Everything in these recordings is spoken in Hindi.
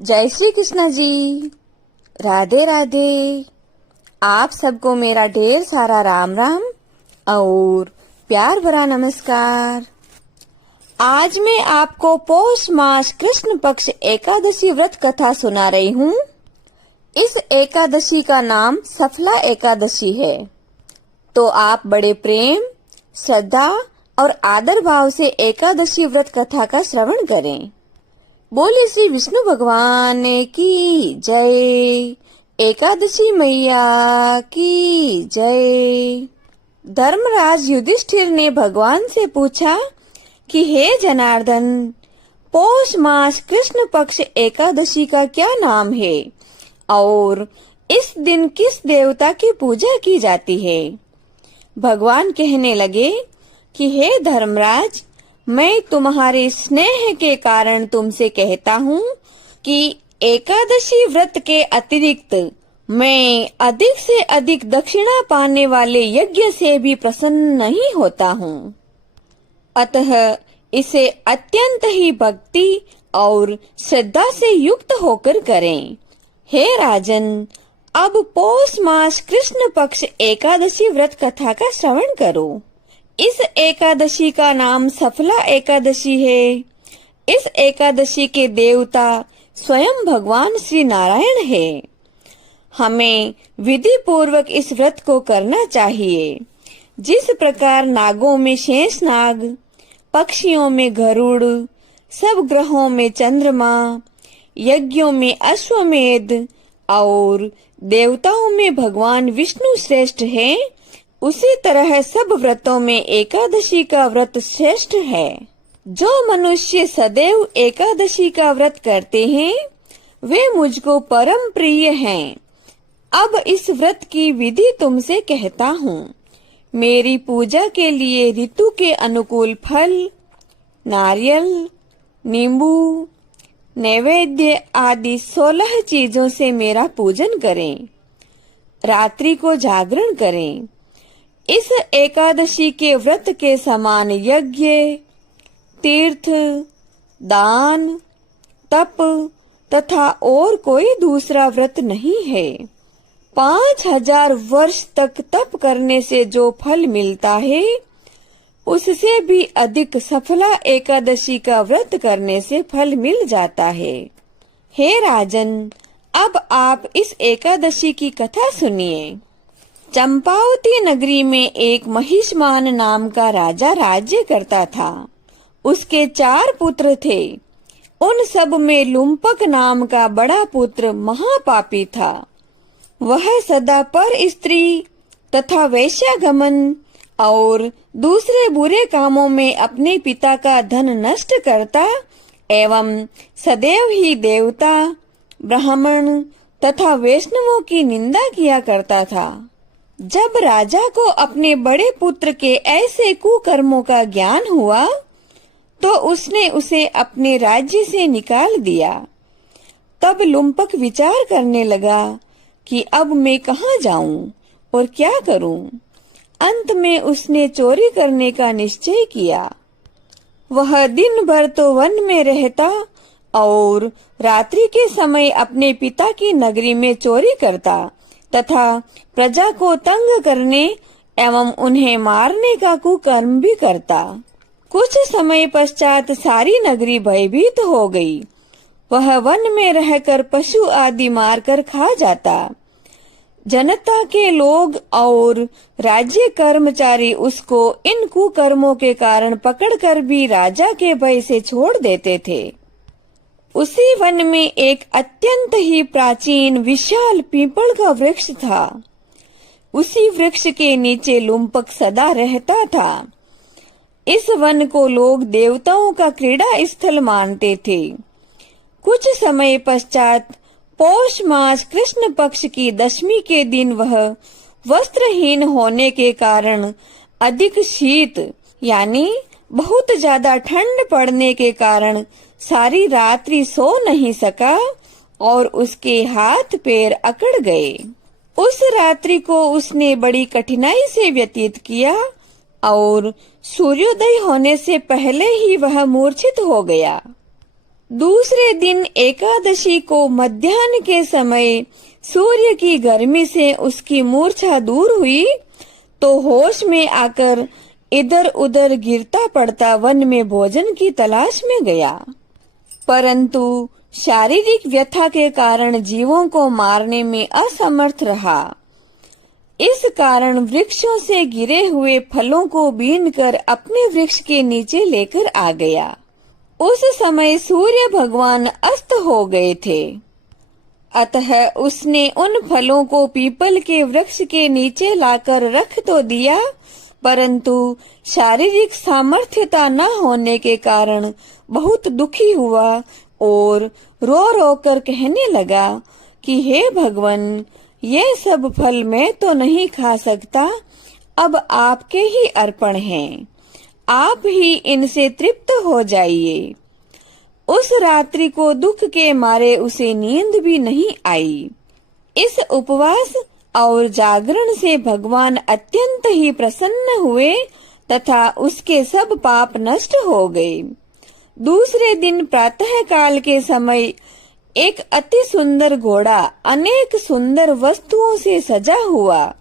जय श्री कृष्ण जी। राधे राधे। आप सबको मेरा ढेर सारा राम राम और प्यार भरा नमस्कार। आज मैं आपको पौष मास कृष्ण पक्ष एकादशी व्रत कथा सुना रही हूँ। इस एकादशी का नाम सफला एकादशी है। तो आप बड़े प्रेम, श्रद्धा और आदर भाव से एकादशी व्रत कथा का श्रवण करें। बोले श्री विष्णु भगवान की जय। एकादशी मैया की जय। धर्मराज युधिष्ठिर ने भगवान से पूछा कि हे जनार्दन, पौष मास कृष्ण पक्ष एकादशी का क्या नाम है और इस दिन किस देवता की पूजा की जाती है। भगवान कहने लगे कि हे धर्मराज, मैं तुम्हारे स्नेह के कारण तुमसे कहता हूँ कि एकादशी व्रत के अतिरिक्त मैं अधिक से अधिक दक्षिणा पाने वाले यज्ञ से भी प्रसन्न नहीं होता हूँ। अतः इसे अत्यंत ही भक्ति और श्रद्धा से युक्त होकर करें। हे राजन, अब पौष मास कृष्ण पक्ष एकादशी व्रत कथा का श्रवण करो। इस एकादशी का नाम सफला एकादशी है। इस एकादशी के देवता स्वयं भगवान श्री नारायण है। हमें विधि पूर्वक इस व्रत को करना चाहिए। जिस प्रकार नागों में शेष नाग, पक्षियों में गरुड़, सब ग्रहों में चंद्रमा, यज्ञों में अश्वमेध और देवताओं में भगवान विष्णु श्रेष्ठ है, उसी तरह सब व्रतों में एकादशी का व्रत श्रेष्ठ है। जो मनुष्य सदैव एकादशी का व्रत करते हैं वे मुझको परम प्रिय हैं। अब इस व्रत की विधि तुमसे कहता हूँ। मेरी पूजा के लिए ऋतु के अनुकूल फल, नारियल, नींबू, नैवेद्य आदि 16 चीजों से मेरा पूजन करें। रात्रि को जागरण करें। इस एकादशी के व्रत के समान यज्ञ, तीर्थ, दान, तप तथा और कोई दूसरा व्रत नहीं है। 5000 वर्ष तक तप करने से जो फल मिलता है उससे भी अधिक सफला एकादशी का व्रत करने से फल मिल जाता है। हे राजन, अब आप इस एकादशी की कथा सुनिए। चंपावती नगरी में एक महिष्मान नाम का राजा राज्य करता था। उसके 4 पुत्र थे। उन सब में लुम्पक नाम का बड़ा पुत्र महापापी था। वह सदा पर स्त्री तथा वैश्यागमन और दूसरे बुरे कामों में अपने पिता का धन नष्ट करता एवं सदैव ही देवता, ब्राह्मण तथा वैष्णवों की निंदा किया करता था। जब राजा को अपने बड़े पुत्र के ऐसे कुकर्मों का ज्ञान हुआ तो उसने उसे अपने राज्य से निकाल दिया। तब लुम्पक विचार करने लगा कि अब मैं कहाँ जाऊं और क्या करूं। अंत में उसने चोरी करने का निश्चय किया। वह दिन भर तो वन में रहता और रात्रि के समय अपने पिता की नगरी में चोरी करता तथा प्रजा को तंग करने एवं उन्हें मारने का कुकर्म भी करता। कुछ समय पश्चात सारी नगरी भयभीत हो गई। वह वन में रहकर पशु आदि मारकर खा जाता। जनता के लोग और राज्य कर्मचारी उसको इन कुकर्मों के कारण पकड़कर भी राजा के भय से छोड़ देते थे। उसी वन में एक अत्यंत ही प्राचीन विशाल पीपल का वृक्ष था। उसी वृक्ष के नीचे लुम्पक सदा रहता था। इस वन को लोग देवताओं का क्रीड़ा स्थल मानते थे। कुछ समय पश्चात पौष मास कृष्ण पक्ष की दशमी के दिन वह वस्त्रहीन होने के कारण अधिक शीत यानी बहुत ज्यादा ठंड पड़ने के कारण सारी रात्रि सो नहीं सका और उसके हाथ पैर अकड़ गए। उस रात्रि को उसने बड़ी कठिनाई से व्यतीत किया और सूर्योदय होने से पहले ही वह मूर्छित हो गया। दूसरे दिन एकादशी को मध्याह्न के समय सूर्य की गर्मी से उसकी मूर्छा दूर हुई तो होश में आकर इधर उधर गिरता पड़ता वन में भोजन की तलाश में गया, परंतु शारीरिक व्यथा के कारण जीवों को मारने में असमर्थ रहा। इस कारण वृक्षों से गिरे हुए फलों को बीनकर अपने वृक्ष के नीचे लेकर आ गया। उस समय सूर्य भगवान अस्त हो गए थे, अतः उसने उन फलों को पीपल के वृक्ष के नीचे लाकर रख तो दिया, परंतु शारीरिक सामर्थ्यता न होने के कारण बहुत दुखी हुआ और रो रो कर कहने लगा कि हे भगवान, ये सब फल मैं तो नहीं खा सकता, अब आपके ही अर्पण हैं, आप ही इनसे तृप्त हो जाइए। उस रात्रि को दुख के मारे उसे नींद भी नहीं आई। इस उपवास और जागरण से भगवान अत्यंत ही प्रसन्न हुए तथा उसके सब पाप नष्ट हो गए। दूसरे दिन प्रातः काल के समय एक अति सुंदर घोड़ा अनेक सुंदर वस्तुओं से सजा हुआ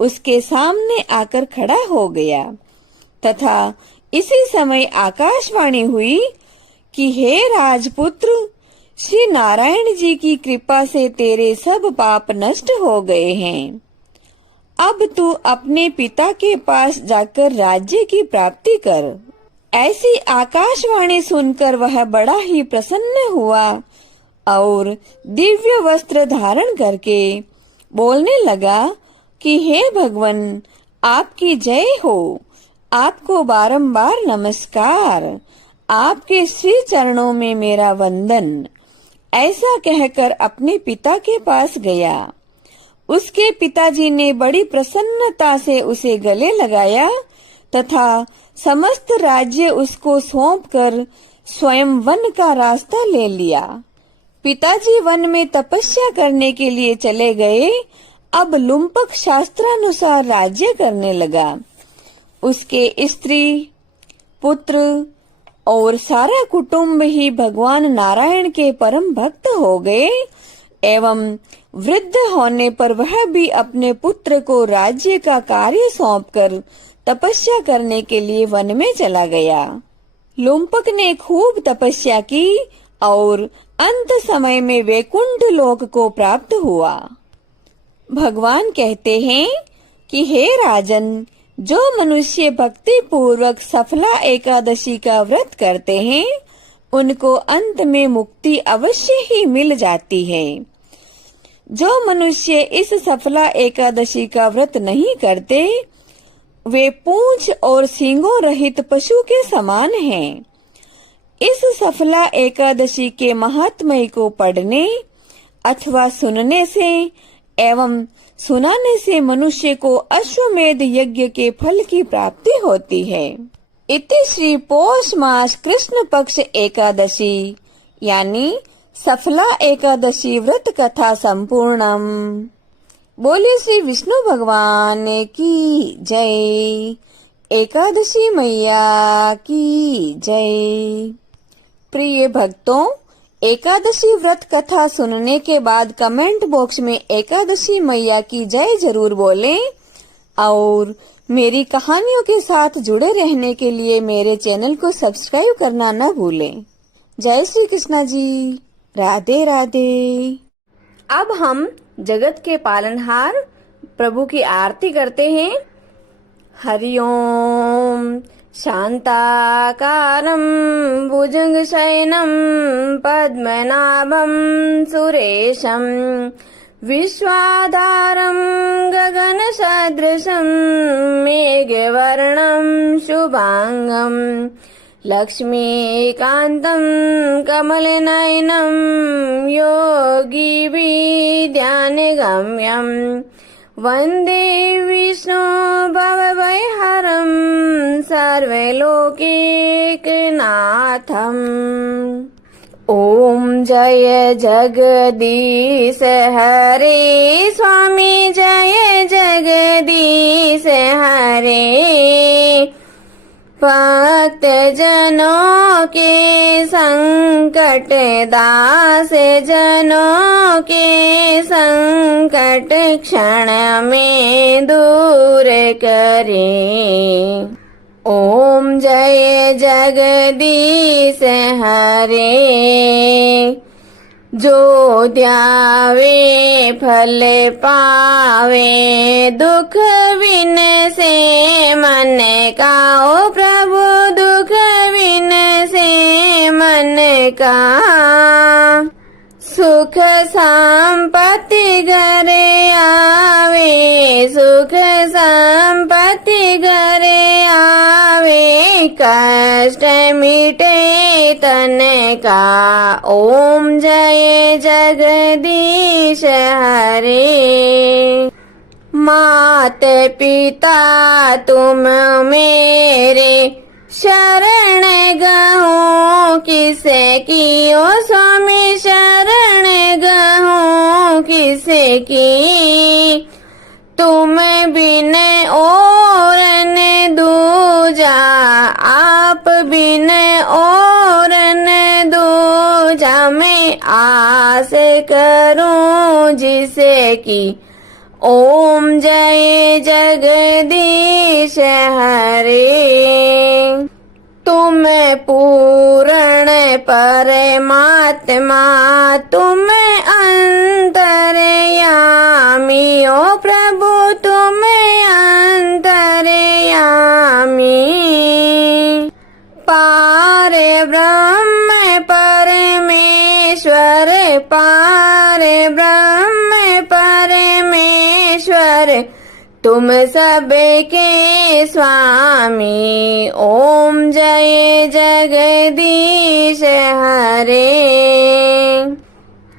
उसके सामने आकर खड़ा हो गया तथा इसी समय आकाशवाणी हुई कि हे राजपुत्र, श्री नारायण जी की कृपा से तेरे सब पाप नष्ट हो गए हैं। अब तू अपने पिता के पास जाकर राज्य की प्राप्ति कर। ऐसी आकाशवाणी सुनकर वह बड़ा ही प्रसन्न हुआ और दिव्य वस्त्र धारण करके बोलने लगा कि हे भगवान, आपकी जय हो, आपको बारंबार नमस्कार, आपके श्री चरणों में मेरा वंदन। ऐसा कहकर अपने पिता के पास गया। उसके पिताजी ने बड़ी प्रसन्नता से उसे गले लगाया तथा समस्त राज्य उसको सौंपकर स्वयं वन का रास्ता ले लिया। पिताजी वन में तपस्या करने के लिए चले गए। अब लुम्पक शास्त्रानुसार राज्य करने लगा। उसके स्त्री, पुत्र और सारा कुटुंब ही भगवान नारायण के परम भक्त हो गए एवं वृद्ध होने पर वह भी अपने पुत्र को राज्य का कार्य सौंपकर तपस्या करने के लिए वन में चला गया। लुम्पक ने खूब तपस्या की और अंत समय में वैकुंठ लोक को प्राप्त हुआ। भगवान कहते हैं कि हे राजन, जो मनुष्य भक्ति पूर्वक सफला एकादशी का व्रत करते हैं उनको अंत में मुक्ति अवश्य ही मिल जाती है। जो मनुष्य इस सफला एकादशी का व्रत नहीं करते वे पूंछ और सींगों रहित पशु के समान हैं। इस सफला एकादशी के महात्म्य को पढ़ने अथवा सुनने से एवं सुनाने से मनुष्य को अश्वमेध यज्ञ के फल की प्राप्ति होती है। इति श्री पौष मास कृष्ण पक्ष एकादशी यानी सफला एकादशी व्रत कथा संपूर्णम। बोले श्री विष्णु भगवान की जय। एकादशी मैया की जय। प्रिय भक्तों, एकादशी व्रत कथा सुनने के बाद कमेंट बॉक्स में एकादशी मैया की जय जरूर बोलें और मेरी कहानियों के साथ जुड़े रहने के लिए मेरे चैनल को सब्सक्राइब करना न भूलें। जय श्री कृष्णा जी। राधे राधे। अब हम जगत के पालनहार प्रभु की आरती करते हैं। हरि ओम। शान्ताकारं भुजङ्गशयनं पद्मनाभं सुरेशं विश्वाधारं गगनसदृशं मेघवर्णं शुभांगं लक्ष्मीकान्तं कमलनयनं योगिभिर्ध्यानगम्यं वन्दे विष्णु भवभयहरं सर्वलोकैकनाथम्। ओम जय जगदीश हरे स्वामी, जय जगदीश हरे। भक्त जनों के संकट, दास जनों के संकट क्षण में दूर करे। ओम जय जगदीश हरे। जो ध्यावे फल पावे, दुख बिन से मन का। ओ प्रभु दुख बिन से मन का। सुख संपत्ति घरे आवे, सुख संपत्ति घरे आवे, कष्ट मिटे तन का। ओम जय जगदीश हरे। मात पिता तुम मेरे, शरण गहूँ किसे की। ओ स्वामी शरण गहूँ किसे की। तुम बिन और न दूजा, आप बिन और न दूजा। मैं आस करूं जिसे की। ओम जय जगदीश हरे। तुम पूर्ण परमात्मा, तुम अंतर्यामी। ओ प्रभु तुम अंतर्यामी। पार ब्रह्म परमेश्वर, पार ब्रह्म परमेश्वर, तुम सबके स्वामी। ओम जय जगदीश हरे।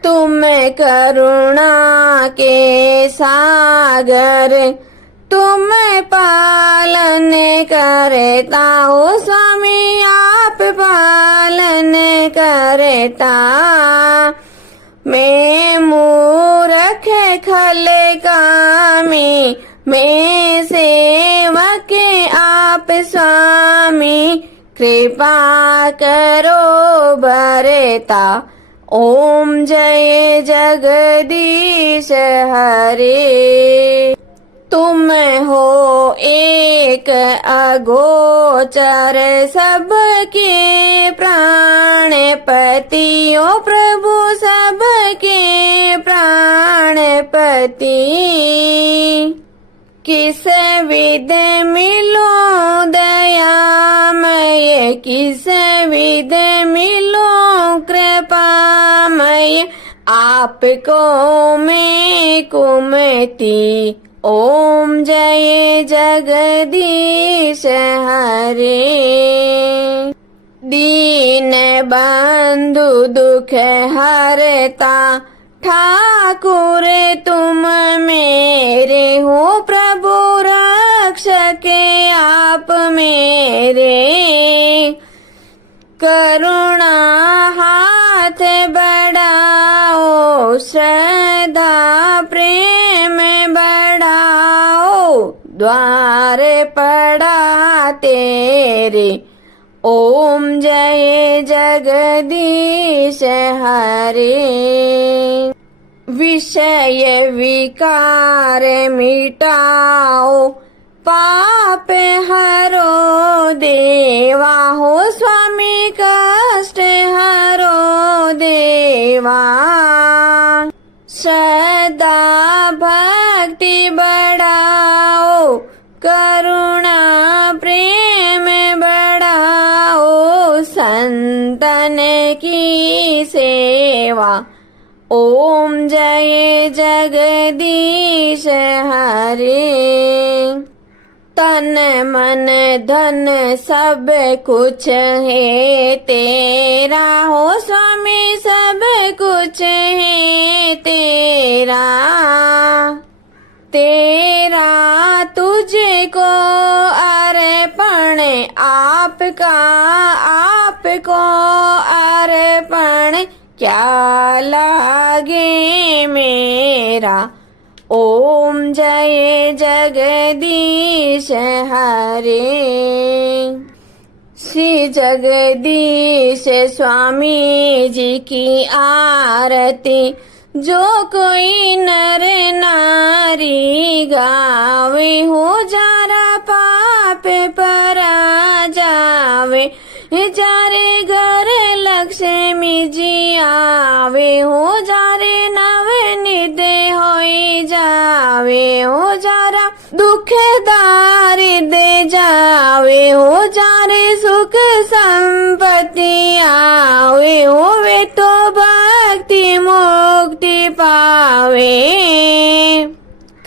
तुम करुणा के सागर, तुम पालन करता। हो स्वामी आप पालन करता। मैं मूर्ख खल कामी, मैं सेवक आप स्वामी। कृपा करो भरता। ओम जय जगदीश हरे। तुम हो एक अगोचर, सबके प्राणपति। ओ प्रभु सबके प्राणपति। किस विध मिलो दयामय, किस विध मिलो कृपामय। आपको मैं कुमति। ओम जय जगदीश हरे। दीन बंधु दुख हरता, ठाकुर तुम मेरे हो। प्रभु रक्षक आप मेरे। करुणा हाथ बढ़ाओ, श्रद्धा प्रेम बढ़ाओ। द्वार पड़ा तेरे। ओम जय जगदीश हरे। विषय विकार मिटाओ, पाप हरो देवा। हो स्वामी कष्ट हरो देवा। श्रद्धा भक्ति बढ़ाओ, करुणा प्रेम बढ़ाओ। संतन की सेवा। ओम जय जगदीश हरे। तन मन धन सब कुछ है तेरा। हो स्वामी सब कुछ है तेरा। तेरा तुझको अर्पण, आपका आपको अर्पण। क्या लागे मेरा। ओम जय जगदीश हरे। श्री जगदीश स्वामी जी की आरती जो कोई नर नारी गावे हो जारा पाप परा जावे जारे घर लक्ष्मी जी आवे हो जारे नवनिध होई जावे हो जारा दुख दारिद्र जावे हो जारे सुख संपत्ति आवे हो वे तो भक्ति मुक्ति पावे।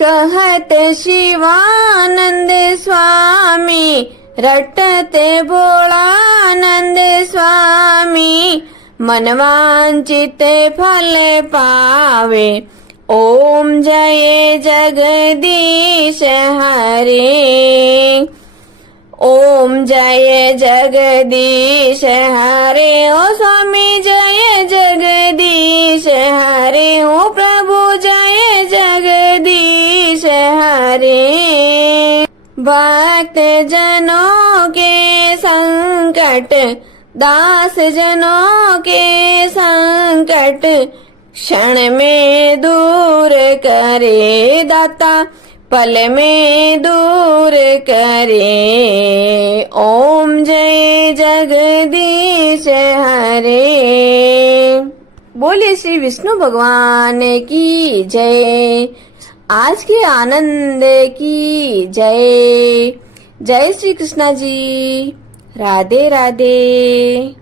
कहत शिवानंद स्वामी रटते भोलानंद स्वामी मनवांचित फल पावे। ओम जय जगदीश हरे। ओम जय जगदीश हरे। ओ स्वामी जय जगदीश हरे। ओ प्रभु जय जगदीश हरे। भक्त जनों के संकट दास जनों के संकट क्षण में दूर करे दाता पल में दूर करे। ओम जय जगदीश हरे। बोले श्री विष्णु भगवान की जय। आज के आनंद की जय। जय श्री कृष्णा जी। राधे राधे।